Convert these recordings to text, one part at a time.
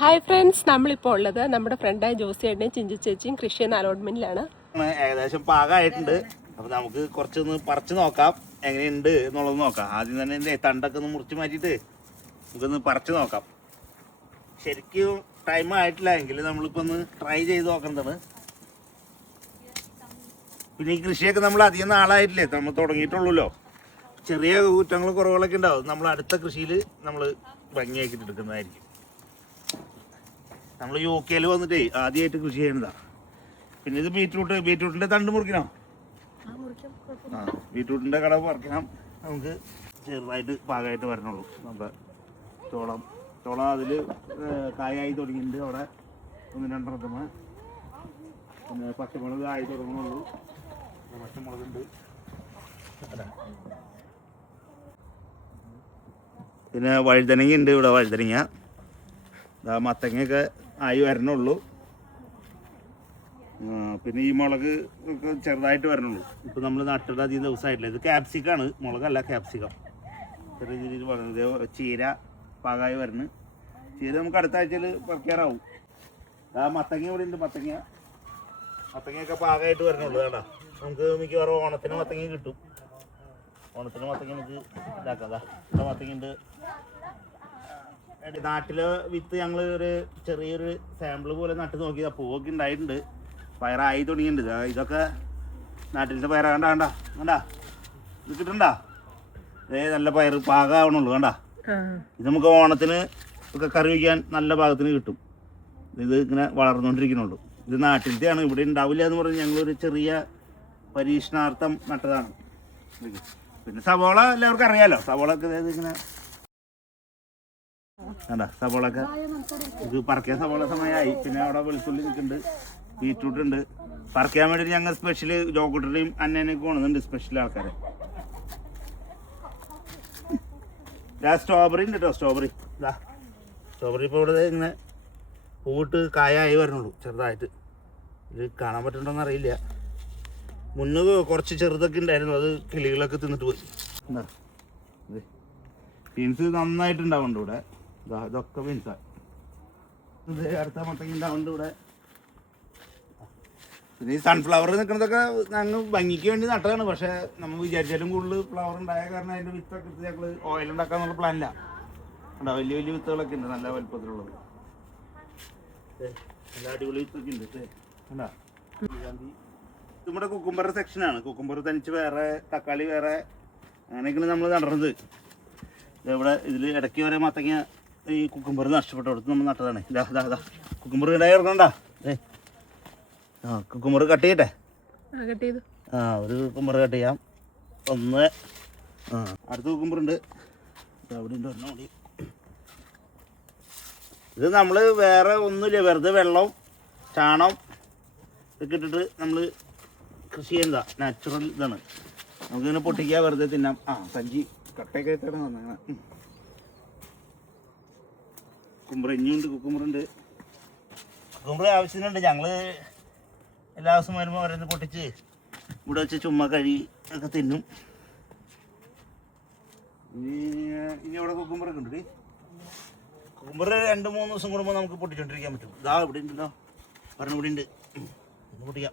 Hi friends, നമ്മളിപ്പോൾ ഉള്ളത് നമ്മുടെ ഫ്രണ്ടായ ജോസിയേട്ടനെയും ചിഞ്ചു ചേച്ചിയും കൃഷി എന്ന അലോട്ട്മെന്റിലാണ്. ഏകദേശം പാകമായിട്ടുണ്ട്. അപ്പൊ നമുക്ക് കുറച്ചൊന്ന് പറിച്ചു നോക്കാം എങ്ങനെയുണ്ട് എന്നുള്ളത് നോക്കാം. ആദ്യം തന്നെ എൻ്റെ തണ്ടൊക്കെ ഒന്ന് മുറിച്ച് മാറ്റിയിട്ട് നമുക്കൊന്ന് പറിച്ചു നോക്കാം. ശരിക്കും ടൈം ആയിട്ടില്ല എങ്കിൽ നമ്മളിപ്പോൾ ഒന്ന് ട്രൈ ചെയ്ത് നോക്കേണ്ടതാണ്. പിന്നെ ഈ കൃഷിയൊക്കെ നമ്മൾ അധികം നാളായിട്ടില്ലേ നമ്മൾ തുടങ്ങിയിട്ടുള്ളൂല്ലോ. ചെറിയ കുറ്റങ്ങളും കുറവുകളൊക്കെ ഉണ്ടാവും. നമ്മൾ അടുത്ത കൃഷിയിൽ നമ്മൾ ഭംഗിയാക്കിയിട്ട് എടുക്കുന്നതായിരിക്കും. നമ്മൾ UK വന്നിട്ടേ ആദ്യമായിട്ട് കൃഷി ചെയ്യണതാ. പിന്നെ ഇത് ബീറ്റ്റൂട്ടിന്റെ തണ്ട് മുറിക്കണോ? ബീറ്റ്റൂട്ടിന്റെ കട പറിക്കണം. നമുക്ക് ചെറുതായിട്ട് പാകമായിട്ട് വരണുള്ളൂ. നമ്മുടെ ചോളം അതിൽ കായായി തുടങ്ങിയിട്ടുണ്ട്. അവിടെ 1-2 റത്തമ. പിന്നെ പച്ചമുളക് ആയി തുടങ്ങുന്നുള്ളൂ. പച്ചമുളകുണ്ട്. പിന്നെ വഴുതനങ്ങ ഉണ്ട്. ഇവിടെ വഴുതനങ്ങ, മത്തങ്ങയൊക്കെ ആയി വരണുള്ളൂ. പിന്നെ ഈ മുളക് ഒക്കെ ചെറുതായിട്ട് വരണുള്ളൂ. ഇപ്പം നമ്മൾ നട്ടിട്ട് അധികം ദിവസമായിട്ടില്ല. ഇത് ക്യാപ്സിക്കാണ്, മുളകല്ല ക്യാപ്സിക്കം. ചെറിയ രീതിയിൽ വളരുന്നത്. ചീര പാകമായി വരണം. ചീര നമുക്ക് അടുത്ത ആഴ്ചയിൽ പറിക്കാറാവും. മത്തങ്ങ ഇവിടെ ഉണ്ട്. മത്തങ്ങയൊക്കെ പാകമായിട്ട് വരണുള്ളൂ. കേട്ടോ, നമുക്ക് മിക്കവാറും ഓണത്തിന് മത്തങ്ങ കിട്ടും. ഓണത്തിന് മത്തങ്ങ നമുക്ക് ഇതാക്കാം. ഇവിടെ മത്തങ്ങയുണ്ട്. നാട്ടിലെ വിത്ത് ഞങ്ങൾ ഒരു ചെറിയൊരു സാമ്പിൾ പോലെ നട്ട് നോക്കിയതാ. പൂവൊക്കെ ഉണ്ടായിട്ടുണ്ട്. പയറായി തുടങ്ങിയിട്ടുണ്ട്. ഇതൊക്കെ നാട്ടിലത്തെ പയറാ. കണ്ടാ ഇത് കിട്ടണ്ടാ? നല്ല പയർ പാകമാവണുള്ളൂ. കണ്ടാ, ഇത് നമുക്ക് ഓണത്തിന് ഒക്കെ കറി വയ്ക്കാൻ നല്ല പാകത്തിന് കിട്ടും. ഇത് ഇങ്ങനെ വളർന്നുകൊണ്ടിരിക്കണുള്ളൂ. ഇത് നാട്ടിലത്തെയാണ്. ഇവിടെ ഉണ്ടാവില്ല എന്ന് പറഞ്ഞ് ഞങ്ങളൊരു ചെറിയ പരീക്ഷണാർത്ഥം നട്ടതാണ്. പിന്നെ സവോള എല്ലാവർക്കും അറിയാലോ. സവോളൊക്കെ ഇങ്ങനെ വേണ്ട. സവോളൊക്കെ ഇത് പറിക്കാൻ സവോള സമയമായി. പിന്നെ അവിടെ വെളുത്തുള്ളി നിൽക്കുന്നുണ്ട്, ബീറ്റ്റൂട്ട് ഉണ്ട്. പറിക്കാൻ വേണ്ടിയിട്ട് ഞങ്ങൾ സ്പെഷ്യൽ ജോക്കുട്ടനെയും അന്നേനെയൊക്കെ കൊണ്ടുവന്നുണ്ട്. സ്പെഷ്യൽ ആൾക്കാരെ. സ്ട്രോബെറി ഉണ്ട് കേട്ടോ. സ്ട്രോബെറി ഇപ്പോൾ ഇവിടെ ഇങ്ങനെ പൂവിട്ട് കായായി വരണുള്ളൂ ചെറുതായിട്ട്. ഇത് കാണാൻ പറ്റുന്നുണ്ടോന്ന് അറിയില്ല. മുന്നേ കുറച്ച് ചെറുതൊക്കെ ഉണ്ടായിരുന്നു. അത് കിളികളൊക്കെ തിന്നിട്ട് പോയി. എന്താ ബീൻസ് നന്നായിട്ടുണ്ടാവുന്നുണ്ട് ഇവിടെ. ഇതൊക്കെ ബീൻസാണ്. ഇത് അടുത്ത മത്തങ്ങ ഉണ്ടാവുന്നുണ്ട് ഇവിടെ. പിന്നെ ഈ സൺഫ്ലവർ നിൽക്കുന്നതൊക്കെ ഞങ്ങൾ ഭംഗിക്ക് വേണ്ടി നട്ടതാണ്. പക്ഷേ നമ്മൾ വിചാരിച്ചാലും കൂടുതൽ ഫ്ലവർ ഉണ്ടായ കാരണം അതിൻ്റെ വിത്തൊക്കെ എടുത്ത് ഞങ്ങൾ ഓയിൽ ഉണ്ടാക്കാന്നുള്ള പ്ലാനില്ല. ഉണ്ടോ, വലിയ വലിയ വിത്തുകളൊക്കെ ഉണ്ട്, നല്ല വലുപ്പത്തിലുള്ളത്. നല്ല അടിപൊളി വിത്തൊക്കെ ഉണ്ട്. ഉണ്ടാ, നമ്മുടെ കുക്കുംബർ സെക്ഷനാണ്. കുക്കുംബർ തനിച്ച് വേറെ, തക്കാളി വേറെ, അങ്ങനെയൊക്കെയാണ് നമ്മൾ നടന്നത്. ഇവിടെ ഇതിൽ ഇടയ്ക്ക് വരെ മത്തങ്ങ ഈ കുക്കുംബർ നഷ്ടപ്പെട്ട കൊടുത്ത് നമ്മൾ നട്ടതാണ്. ഇതാ കുക്കുംബർ ഇടായി ഇറങ്ങണ്ടാ. കുക്കുംബർ കട്ട് ചെയ്യട്ടെ. ഒരു കുക്കുംബർ കട്ട് ചെയ്യാം. ഒന്ന് അടുത്ത കുക്കുംബറുണ്ട്. അവിടെ ഉണ്ട് ഒരെണ്ണം കൂടി. ഇത് നമ്മൾ വേറെ ഒന്നുമില്ല, വെറുതെ വെള്ളം, ചാണം ഇതൊക്കെ ഇട്ടിട്ട് നമ്മൾ കൃഷി ചെയ്യുന്നതാ. നാച്ചുറൽ ഇതാണ്. നമുക്കിങ്ങനെ പൊട്ടിക്കുക, വെറുതെ തിന്നാം. സഞ്ചി കട്ടയൊക്കെ ആയിട്ടാണ് വന്നത്. കുക്കുംബർ ഇനിയുണ്ട്. കുക്കുംബറുണ്ട്. കുക്കുംബർ ആവശ്യത്തിനുണ്ട്. ഞങ്ങൾ എല്ലാ ദിവസവും വരുമ്പോൾ ഓരോന്ന് പൊട്ടിച്ച് ഇവിടെ വെച്ച് ചുമ്മാ കഴി ഒക്കെ തിന്നും. ഇനി അവിടെ കുക്കുംബറൊക്കെ ഉണ്ട്. കുക്കുംബർ 2-3 ദിവസം കൂടുമ്പോൾ നമുക്ക് പൊട്ടിച്ചോണ്ടിരിക്കാൻ പറ്റും. ഇതാ ഇവിടെ ഉണ്ടല്ലോ, പറഞ്ഞ ഇവിടെ ഉണ്ട്. പൊട്ടിക്കാം.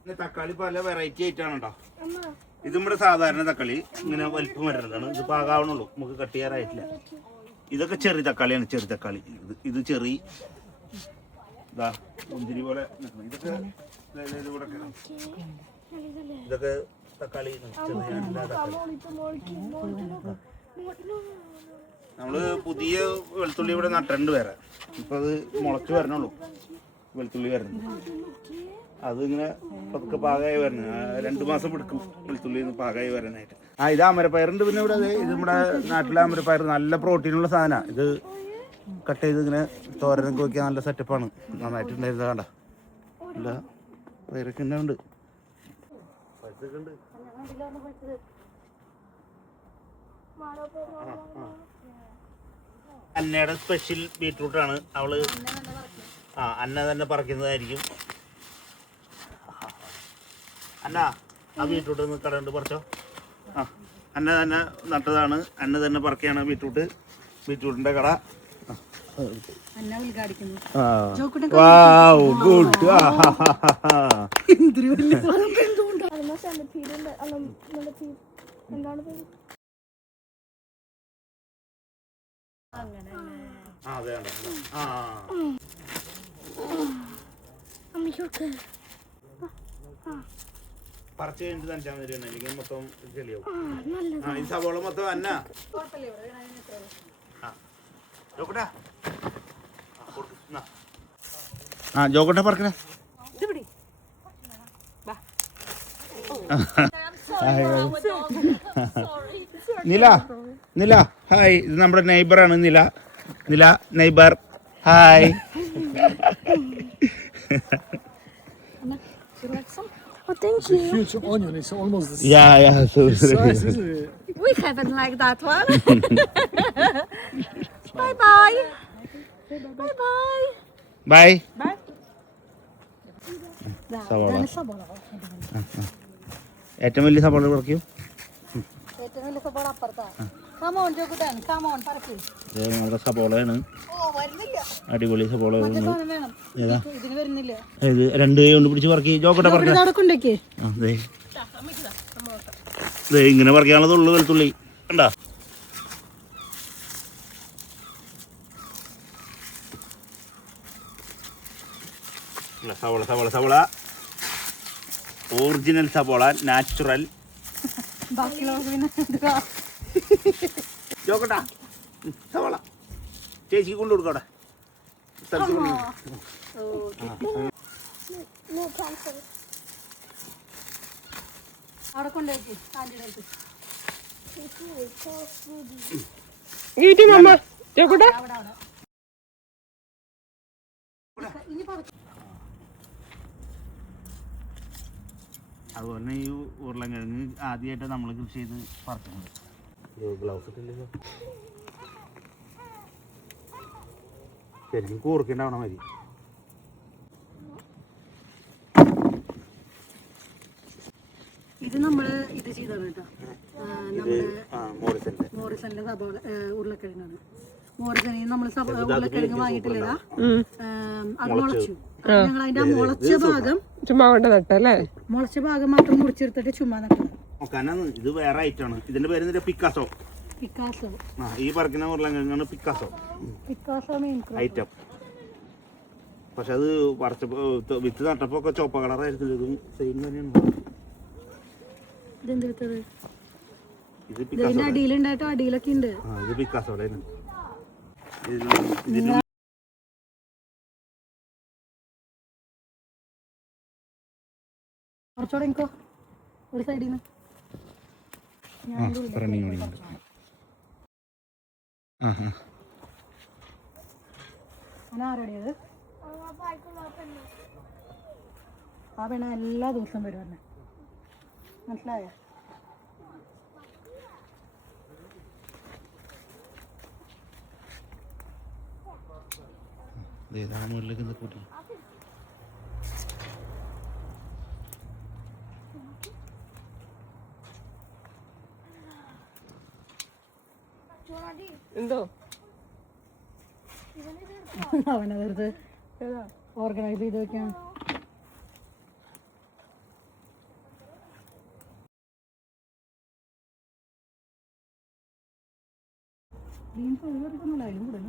പിന്നെ തക്കാളി പല വെറൈറ്റി ആയിട്ടാണ് കേട്ടോ. ഇത് നമ്മുടെ സാധാരണ തക്കാളി ഇങ്ങനെ വലിപ്പം വരുന്നതാണ്. ഇത് പാകാവണുള്ളൂ, നമുക്ക് കട്ട് ചെയ്യാറായിട്ടില്ല. ഇതൊക്കെ ചെറിയ തക്കാളിയാണ്. ചെറിയ തക്കാളി ഇത് ചെറിയ ഇതാ മുന്തിരി പോലെ നിൽക്കണം. ഇതൊക്കെ തക്കാളി ചെറിയ തക്കാളി. നമ്മള് പുതിയ വെളുത്തുള്ളി ഇവിടെ നട്ടുണ്ട് വേറെ. ഇപ്പം അത് മുളച്ച് വരണുള്ളൂ. വെളുത്തുള്ളി വരുന്നത് അതിങ്ങനെ പതുക്കെ പാകമായി വരണം. 2 മാസം എടുക്കും വെളുത്തുള്ളി പാകമായി വരാനായിട്ട്. ഇത് അമരപ്പയറുണ്ട്. പിന്നെ ഇവിടെ ഇത് നമ്മുടെ നാട്ടിലെ അമരപ്പയർ നല്ല പ്രോട്ടീനുള്ള സാധനമാണ്. ഇത് കട്ട് ചെയ്ത് ഇങ്ങനെ തോരനൊക്കെ വയ്ക്കാൻ നല്ല സെറ്റപ്പാണ്. നന്നായിട്ടുണ്ടായിരുന്നത്. കണ്ട ഇല്ല പയറൊക്കെ ഉണ്ടാവുന്നുണ്ട്. അന്നയുടെ സ്പെഷ്യൽ ബീറ്റ്റൂട്ടാണ്. അവള് അന്ന തന്നെ പറിക്കുന്നതായിരിക്കും. അന്ന ആ ബീറ്റ്റൂട്ട് ഒന്ന് കടണ്ട് പറിച്ചോ. അന്ന തന്നെ നട്ടതാണ്. അന്ന തന്നെ പറക്കുകയാണ് ബീറ്റ്റൂട്ടിൻ്റെ കട. വാവ് ഗുഡ് പറിച്ച് കഴിഞ്ഞിട്ട് തനിച്ചാൽ മതി അല്ലെങ്കിൽ മൊത്തം ചെളിയാവും. ഈ സവോള മൊത്തം അന്ന ജോക്കട്ടെ പറക്കണേ. നില നില ഹായ്, ഇത് നമ്മുടെ നെയ്ബറാണ് നില. നില neighbour hi. Oh, thank you. Huge onion, it's almost the Yeah, so size, isn't it? We haven't like that one. Bye bye. Bye bye. Bye. Bye. സവാള ഏറ്റവും വലിയ സവാള കുറയ്ക്കും. Come on, Jokutan. Come on, park. നമ്മുടെ സവാളയാണ്, അടിപൊളി സവാള. ഏതാ ഇത് 2 കൈ കൊണ്ട് പിടിച്ച് പറക്കി ജോക്കട്ടെ പറക്കാം. ഇങ്ങനെ പറിക്കാനുള്ളത് ഉള്ളു. വെളുത്തുള്ളി കണ്ടാ. സവോള സവോള സവോള ഒറിജിനൽ സവോള, നാച്ചുറൽ. ജോക്കട്ടാ സവോള ചേച്ചിക്ക് കൊണ്ടു കൊടുക്കവിടെ. ചോക്കട്ടെ അതുപോലെ തന്നെ ഈ ഉരുളക്കിഴങ്ങ് ആദ്യമായിട്ട് നമ്മൾ കൃഷി ചെയ്ത് പറിക്കുന്നത്. ഗ്ലൗസ് ഇട്ടില്ലല്ലോ, ശരിക്കും കൂർക്കുണ്ടാവണ മതി. ഇത് നമ്മള് ഇത് ചെയ്താണ് കേട്ടോ, മോറിസന്റെ സബോള ഉരുളക്കിഴങ്ങാണ്. മോറിസന് നമ്മൾ ഉരുളക്കിഴങ്ങ് വാങ്ങിയിട്ടില്ലടാ, അത് മുളച്ചു. ഞങ്ങൾ അതിന്റെ മുളച്ച ഭാഗം ചുമ്മാ കൊണ്ട് നട്ടല്ലേ, മുളച്ച ഭാഗം മാത്രം മുറിച്ചെടുത്തിട്ട് ചുമ്മാ നട്ടത്. ഇത് വേറെ ഐറ്റാണ്. ഇതിന്റെ പേര് പിക്കാസോ. പിക്കാസോ ഈ പറിക്കുന്ന ഉരുളക്കിഴങ്ങാണ് പിക്കാസോ. Picasso main item. പക്ഷെ അത് പറിച്ചപ്പോ വിത്ത് നട്ടപ്പോ ഒക്കെ ചുവപ്പ കളറായിരുന്നു. ഇതും സെയിം തന്നെയാണ്. ഇതെന്ത് വിത്തത്? ഇത് പിക്കാസോ. അടിയിലുണ്ടായിട്ടോ അടിയിലൊക്കെ ഉണ്ട്. ഇത് പിക്കാസോടെ. കുറച്ചുകൂടെ എനിക്കോ ഒരു സൈഡിൽ നിന്ന് ആരടിയത്? ആ പെണ്ണ എല്ലാ ദിവസവും വരും തന്നെ, മനസ്സിലായോ? കൂട്ടി എന്തോ അവനത് ഓർഗനൈസ് ചെയ്ത് വെക്കാം. ബീൻസ് ഒഴിവാക്കുന്നില്ല, അതിലും കൂടെ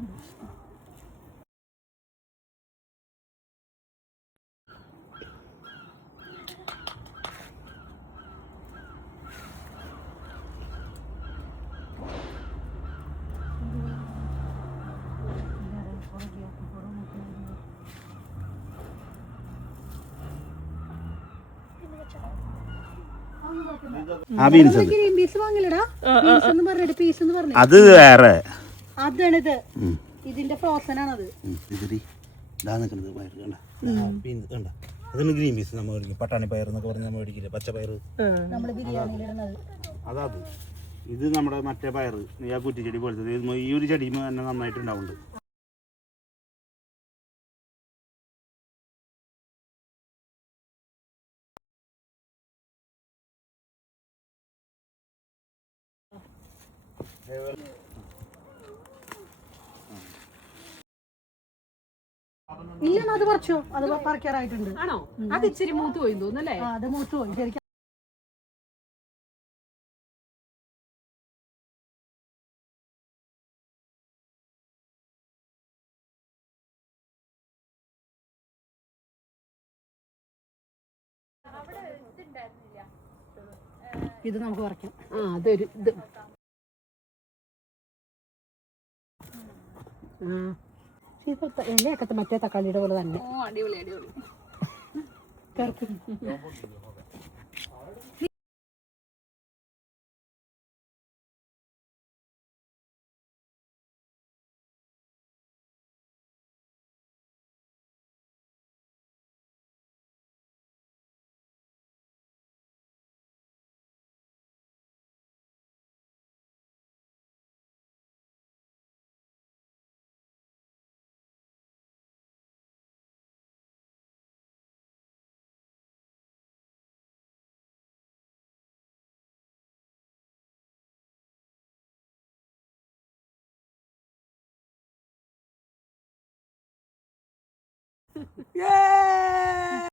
അത് വേറെ, അതാണിത്. ഇതിന്റെ ഫ്രോസൺ ആണത്. അതാണ് ഗ്രീൻ പീസ്. നമ്മൾ മേടിക്കും പട്ടാണി പയർ എന്നൊക്കെ പറഞ്ഞ് നമ്മൾ മേടിക്കില്ലേ, പച്ചപ്പയർ. നമ്മള് ബിരിയാണിയിലിടുന്നത് അതാത്. ഇത് നമ്മുടെ മറ്റേ പയർ, ആ കുറ്റിച്ചെടി പോലത്തെ. ഈ ഒരു ചെടി തന്നെ നന്നായിട്ടുണ്ടാവുന്നുണ്ട്. ഇല്ല അത് പറിച്ചോ, അത് പറിക്കാറായിട്ടുണ്ട്. ആണോ? അത് ഇച്ചിരി മൂത്ത് പോയി തോന്നുന്നല്ലേ? അത് മൂത്ത് പോയി ശരിക്കും. ഇത് നമുക്ക് പറിക്കാം. അതൊരു ഇത് ഇലയൊക്കെ മറ്റേ തക്കാളിയുടെ പോലെ തന്നെ. അടിപൊളി അടിപൊളി. Yay!